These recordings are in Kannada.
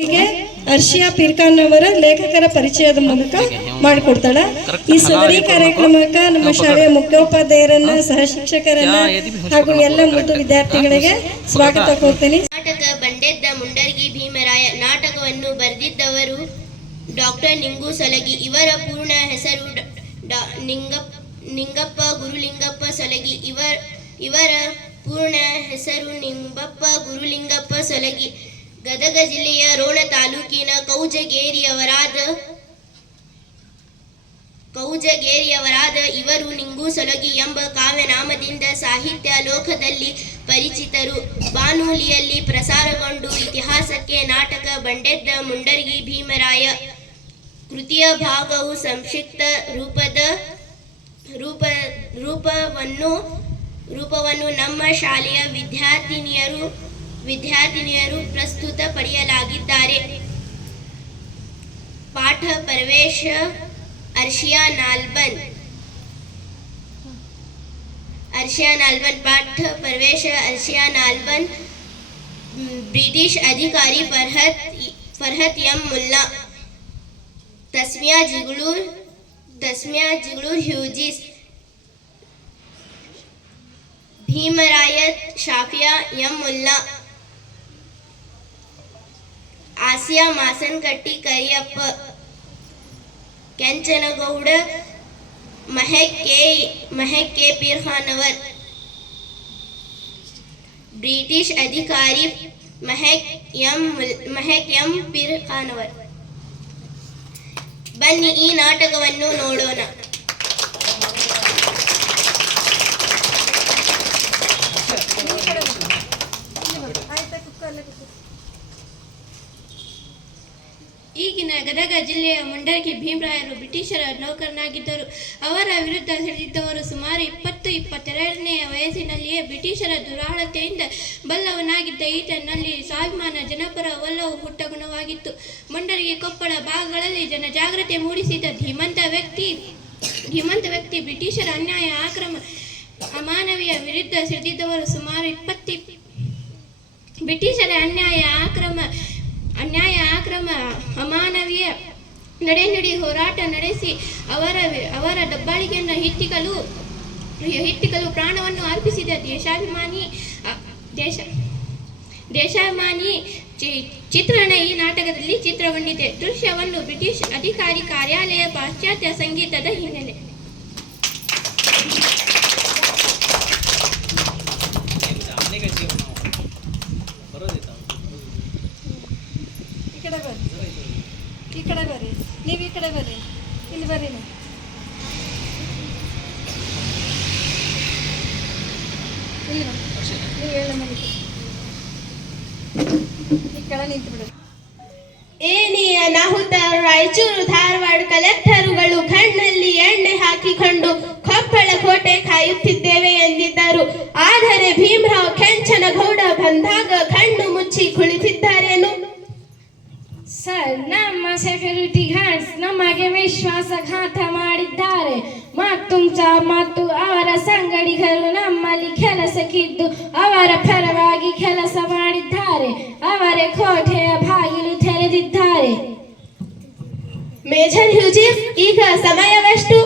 ಹೀಗೆ ಅರ್ಷಿಯಾ ಪಿರ್ಖಾನ್ ಅವರ ಲೇಖಕರ ಪರಿಚಯದ ಮೂಲಕ ಮಾಡಿಕೊಡ್ತಾಳ. ಈ ಸದರಿ ಕಾರ್ಯಕ್ರಮಕ್ಕೆ ನಮ್ಮ ಶಾಲೆಯ ಮುಖ್ಯೋಪಾಧ್ಯಾಯರನ್ನ, ಸಹ ಶಿಕ್ಷಕರನ್ನ ಹಾಗೂ ಎಲ್ಲ ವಿದ್ಯಾರ್ಥಿಗಳಿಗೆ ಸ್ವಾಗತ ಕೋರ್ತೀನಿ. ನಾಟಕ ಬಂಡೆದ್ದ ಮುಂಡರ್ಗಿ ಭೀಮರಾಯ ನಾಟಕವನ್ನು ಬರೆದಿದ್ದವರು ಡಾಕ್ಟರ್ ನಿಂಗು ಸಲಗಿ. ಇವರ ಪೂರ್ಣ ಹೆಸರು ನಿಂಗಪ್ಪ ನಿಂಗಪ್ಪ ಗುರುಲಿಂಗಪ್ಪ ಸಲಗಿ. ಇವರ ಇವರ ಪೂರ್ಣ ಹೆಸರು ನಿಂಬಪ್ಪ ಗುರುಲಿಂಗಪ್ಪ ಸಲಗಿ. ಗದಗ ಜಿಲ್ಲೆಯ ರೋಣ ತಾಲೂಕಿನ ಕೌಜಗೇರಿಯವರಾದ ಕೌಜಗೇರಿಯವರಾದ ಇವರು ನಿಂಗು ಸೊಲಗಿ ಎಂಬ ಕಾವ್ಯನಾಮದಿಂದ ಸಾಹಿತ್ಯ ಲೋಕದಲ್ಲಿ ಪರಿಚಿತರು. ಬಾನುಲಿಯಲ್ಲಿ ಪ್ರಸಾರಗೊಂಡು ಇತಿಹಾಸಕ್ಕೆ ನಾಟಕ ಬಂಡೆದ್ದ ಮುಂಡರ್ಗಿ ಭೀಮರಾಯ ಕೃತಿಯ ಭಾಗವು ಸಂಕ್ಷಿಪ್ತ ರೂಪದ ರೂಪ, ರೂಪವನ್ನು ರೂಪವನ್ನು ನಮ್ಮ ಶಾಲೆಯ ವಿದ್ಯಾರ್ಥಿನಿಯರು ವಿದ್ಯಾರ್ಥಿನಿಯರು ಪ್ರಸ್ತುತ ಪಡೆಯಲಾಗಿದ್ದಾರೆ ಪಾಠ ಪ್ರವೇಶ ಅರ್ಷಿಯಾ ನಾಲ್ಬನ್ ಅರ್ಷಿಯಾ ನಾಲ್ಬನ್ ಪಾಠ ಪ್ರವೇಶ ಅರ್ಷಿಯಾ ನಾಲ್ಬನ್ ಮ್, ಬ್ರಿಟಿಷ್ ಅಧಿಕಾರಿ Farhat Farhat M Mulla Tasmiya Jigalur Tasmiya Jigalur ಹ್ಯೂಜಿಸ್ ಭೀಮರಾಯತ್ ಶಾಫಿಯಾ M Mulla Asiya Masanakatti Kariyappa, Kenchanagouda Mahek K Mahek K Peerkhanavar British ಅಧಿಕಾರಿ ಮಹೆಕ್ ಎಂ ಮಹೆಕ್ ಎಂ ಪೀರ್ಖಾನವರ್ ಬನ್ನಿ ಈ ನಾಟಕವನ್ನು ನೋಡೋಣ. ಈಗಿನ ಗದಗ ಜಿಲ್ಲೆಯ ಮುಂಡರಗಿ ಭೀಮರಾಯರು ಬ್ರಿಟಿಷರ ನೌಕರನಾಗಿದ್ದರು. ಅವರ ವಿರುದ್ಧ ಹಿಡಿದಿದ್ದವರು ಸುಮಾರು ಇಪ್ಪತ್ತು ಇಪ್ಪತ್ತೆರಡನೆಯ ವಯಸ್ಸಿನಲ್ಲಿಯೇ ಬ್ರಿಟಿಷರ ದುರಾಳತೆಯಿಂದ ಬಲ್ಲವನಾಗಿದ್ದ ಈತನಲ್ಲಿ ಸ್ವಾಭಿಮಾನ, ಜನಪರ ಒಲ್ಲವು ಹುಟ್ಟ ಗುಣವಾಗಿತ್ತು. ಮುಂಡರ್ಗಿ ಕೊಪ್ಪಳ ಭಾಗಗಳಲ್ಲಿ ಜನಜಾಗೃತಿ ಮೂಡಿಸಿದ ಧೀಮಂತ ವ್ಯಕ್ತಿ ಧೀಮಂತ ವ್ಯಕ್ತಿ ಬ್ರಿಟಿಷರ ಅನ್ಯಾಯ ಆಕ್ರಮ ಅಮಾನವೀಯ ವಿರುದ್ಧ ಸಿಡಿದಿದ್ದವರು ಸುಮಾರು ಇಪ್ಪತ್ತಿ, ಬ್ರಿಟಿಷರ ಅನ್ಯಾಯ ಆಕ್ರಮ ಅನ್ಯಾಯ ಆಕ್ರಮ ಅಮಾನವೀಯ ನಡೆ ನಡೆನುಡಿ ಹೋರಾಟ ನಡೆಸಿ ಅವರ ಅವರ ದಬ್ಬಾಳಿಕೆಯನ್ನು ಹಿಟ್ಟಿಗಲು ಹಿಟ್ಟಿಗಲು ಪ್ರಾಣವನ್ನು ಅರ್ಪಿಸಿದ ದೇಶಾಭಿಮಾನಿ ದೇಶ, ದೇಶಾಭಿಮಾನಿ ಚಿತ್ರಣ ಈ ನಾಟಕದಲ್ಲಿ ಚಿತ್ರಗೊಂಡಿದೆ. ದೃಶ್ಯವನ್ನು ಬ್ರಿಟಿಷ್ ಅಧಿಕಾರಿ ಕಾರ್ಯಾಲಯ ಪಾಶ್ಚಾತ್ಯ ಸಂಗೀತದ ಹಿನ್ನೆಲೆ ಈ ಕಡೆ ಬರ್ರಿ ಈ ಕಡೆ ಬರ್ರಿ ನೀವು ಈ ಕಡೆ ಬರ್ರಿ. ಇಲ್ಲಿ ಬರ್ರಿ ನೀವು. ಇಲ್ಲಿ. ನೀವು ಹೇಳ ಮನೆ ಕಡೆ ನಿಂತು ಬಿಡ್ರಿ ಏನಿ ಅನಾಹುತ ರಾಯಚೂರು ಧಾರವಾಡ ಕಲೆಕ್ಟರುಗಳು ವಿಶ್ವಾಸಘಾತ ಮಾಡಿದ್ದಾರೆ. ಮತ್ತುಂಚ ಮತ್ತು ಅವರ ಸಂಗಡಿಗರು ನಮ್ಮಲ್ಲಿ ಕೆಲಸಕ್ಕಿದ್ದು ಅವರ ಪರವಾಗಿ ಕೆಲಸ ಮಾಡಿದ್ದಾರೆ. ಅವರ ಕೋಟೆಯ ಬಾಗಿಲು ತೆರೆದಿದ್ದಾರೆ. ಮೇಜರ್ ಹ್ಯೂಜಿಫ್ ಈಗ ಸಮಯವೆಷ್ಟು?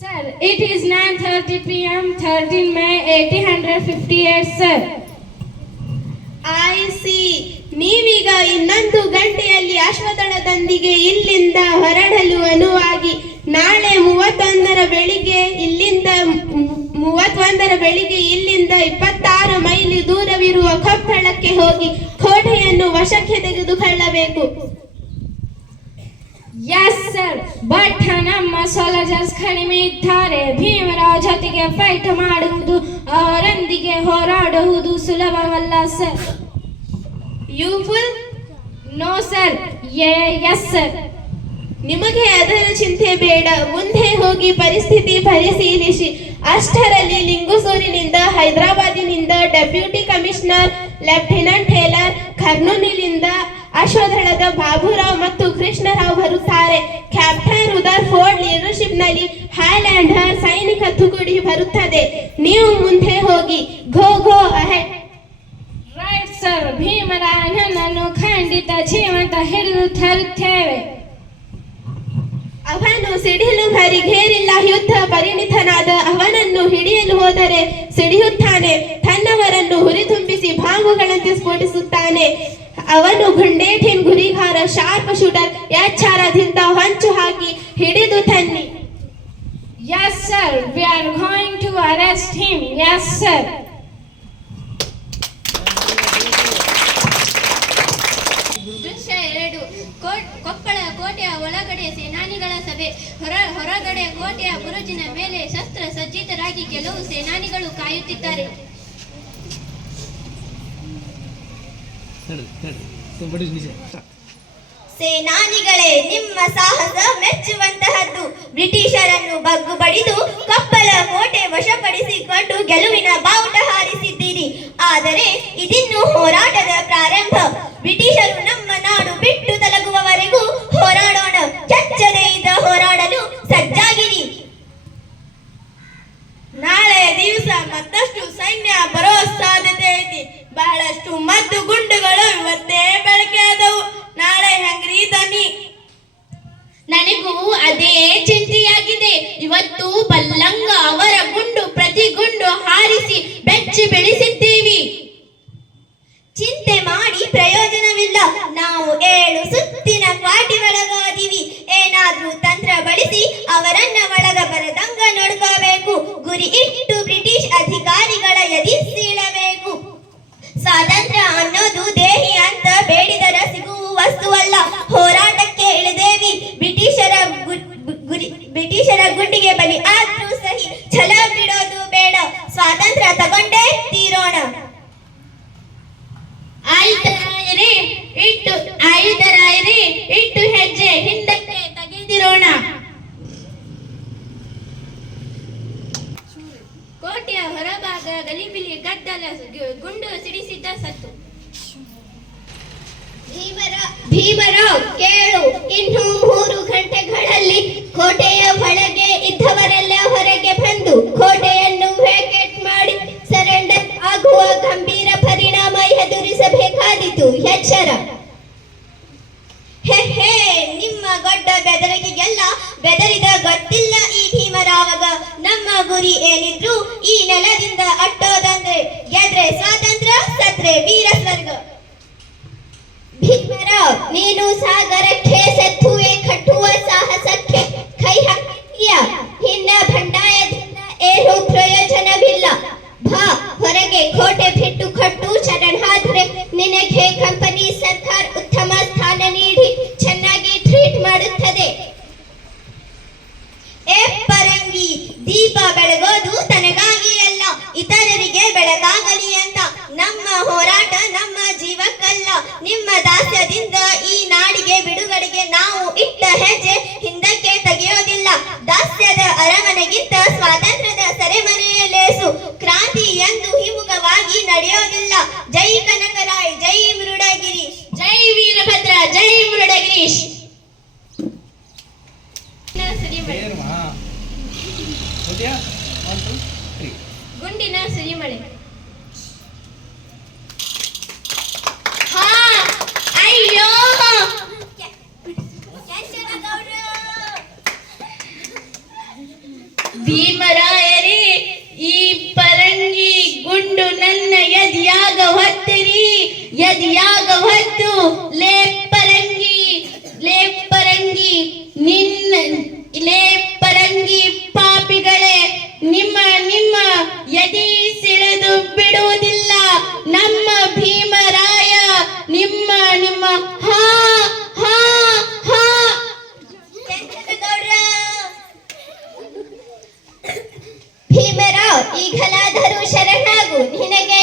Sir it is nine thirty P M thirteen May eighteen hundred fifty eight sir I see ನೀವೀಗ ಇನ್ನೊಂದು ಗಂಟೆಯಲ್ಲಿ ಅಶ್ವದಳದೊಂದಿಗೆ ಇಲ್ಲಿಂದ ಹೊರಡಲು ಅನುವಾಗಿ ನಾಳೆ ಮೂವತ್ತೊಂದರ ಬೆಳಿಗ್ಗೆ ಇಲ್ಲಿಂದ ಮೂವತ್ತೊಂದರ ಬೆಳಿಗ್ಗೆ ಇಲ್ಲಿಂದ ಇಪ್ಪತ್ತಾರು ಮೈಲಿ ದೂರವಿರುವ ಕೊಪ್ಪಳಕ್ಕೆ ಹೋಗಿ ಕೋಟೆಯನ್ನು ವಶಕ್ಕೆ ತೆಗೆದುಕೊಳ್ಳಬೇಕು. ಎಸ್ ಸರ್ ಭಟ್ಟ ನಮ್ಮ ಸೋಲಜರ್ಸ್ ಕಡಿಮೆ ಇದ್ದಾರೆ. ಭೀಮರ ಜೊತೆಗೆ ಫೈಟ್ ಮಾಡುವುದು, ಅವರೊಂದಿಗೆ ಹೋರಾಡುವುದು ಸುಲಭವಲ್ಲ sir you fool no sir yes sir ನಿಮಗೆ ಅದರ ಚಿಂತೆ ಬೇಡ. ಮುಂದೆ ಹೋಗಿ ಪರಿಸ್ಥಿತಿ ಪರಿಶೀಲಿಸಿ. ಅಷ್ಟರಲ್ಲಿ ಲಿಂಗುಸೂರಿನಿಂದ ಹೈದರಾಬಾದಿನಿಂದ ಡೆಪ್ಯೂಟಿ ಕಮಿಷನರ್, ಲೆಫ್ಟಿನೆಂಟ್ ಟೇಲರ್, ಕರ್ನೂಲಿನಿಂದ ಅಶೋಧಳದ ಬಾಬುರಾವ್ ಮತ್ತು ಕೃಷ್ಣರಾವ್ ಬರುತ್ತಾರೆ. ಕ್ಯಾಪ್ಟನ್ ರುದರ್ ಫೋರ್ಡ್ ಲೀಡರ್ಶಿಪ್ನಲ್ಲಿ ಹೈಲ್ಯಾಂಡರ್ ಸೈನಿಕ ತುಗುಡಿ ಬರುತ್ತದೆ. ನೀವು ಮುಂದೆ ಹೋಗಿ. ಸರ್ ಭೀಮರಾಯನನ್ನು ಖಂಡಿತ ಜೀವಂತ ಹಿಡಿದು ತರುತ್ತೇವೆ. ಅವನು ಸಿಡಿಲು ಭರಿಗೇರಿಲ್ಲ ಯುದ್ಧ ಪರಿಣಿತನಾದ ಅವನನ್ನು ಹಿಡಿಯಲು ಹೋದರೆ ಸಿಡಿಯುತ್ತಾನೆ ತನ್ನವರನ್ನು ಹುರಿದುಂಬಿಸಿ ಬಾಂಬುಗಳಂತೆ ಸ್ಫೋಟಿಸುತ್ತಾನೆ. ಅವನು ಗುಂಡೇಟಿನ್ ಗುರಿಗಾರ ಶಾರ್ಪ್ ಶೂಟರ್ ಎಚ್ಚಾರದಿಂದ ಹಂಚು ಹಾಕಿ ಹಿಡಿದು ತನ್ನಿ. Yes sir we are going to arrest him yes sir ಕೋಟೆಯ ಒಳಗಡೆ ಸೇನಾನಿಗಳ ಸಭೆ. ಹೊರ, ಹೊರಗಡೆ ಕೋಟೆಯ ಬುರುಜಿನ ಮೇಲೆ ಶಸ್ತ್ರ ಸಜ್ಜಿತರಾಗಿ ಕೆಲವು ಸೇನಾನಿಗಳು ಕಾಯುತ್ತಿದ್ದಾರೆ. ಸೇನಾನಿಗಳೇ, ನಿಮ್ಮ ಸಾಹಸ ಮೆಚ್ಚುವಂತಹದ್ದು. ಬ್ರಿಟಿಷರನ್ನು ಬಗ್ಗು ಬಡಿದು ಕಪ್ಪಲ ಕೋಟೆ ವಶಪಡಿಸಿಕೊಂಡು ಗೆಲುವಿನ ಬಾವುಟ ಹಾರಿಸಿದ್ದೀರಿ. ಆದರೆ, ಇದಿನ್ನು ಹೋರಾಟದ ಪ್ರಾರಂಭ. ಬ್ರಿಟಿಷ तू बल्लंग ಬಂತು ಎಚ್ಚರ. ಹೇ ಹೇ, ನಿಮ್ಮ ಗೊಡ್ಡ ಬೆದರಿಕೆಗೆಲ್ಲ ಬೆದರಿದ ಗೊತ್ತಿಲ್ಲ ಈ ಭೀಮರಾವಗ. ನಮ್ಮ ಗುರಿ ಏನಿದ್ರು ಈ ನೆಲದಿಂದ ಅಟ್ಟೋದಂದ್ರೆ ಗೆದ್ರೆ ಸ್ವಾತಂತ್ರ್ಯ ಸತ್ರೆ ವೀರ ಸ್ವರ್ಗ ಭೀಮರಾವ್ ನೀನು ಸಾಗರಕ್ಕೆ ಅರಮನೆಗಿಂತ ಸ್ವಾತಂತ್ರ್ಯದ ಸೆರೆಮನೆಯ ಲೇಸು ಕ್ರಾಂತಿ ಎಂದು ಹಿಮ್ಮುಖವಾಗಿ ನಡೆಯೋದಿಲ್ಲ. ವಿಘಲಾದರು ಶರಣಾಗು. ನಿನಗೆ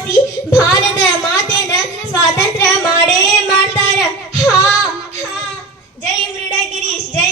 ಗೌರವಿಸಿ ಭಾರತ ಮಾತೆನ ಸ್ವಾತಂತ್ರ್ಯ ಮಾಡೇ ಮಾಡ್ತಾರ ಹಾ ಹಾ ಜೈ ಮೃಡಗಿರೀಶ್ ಜೈ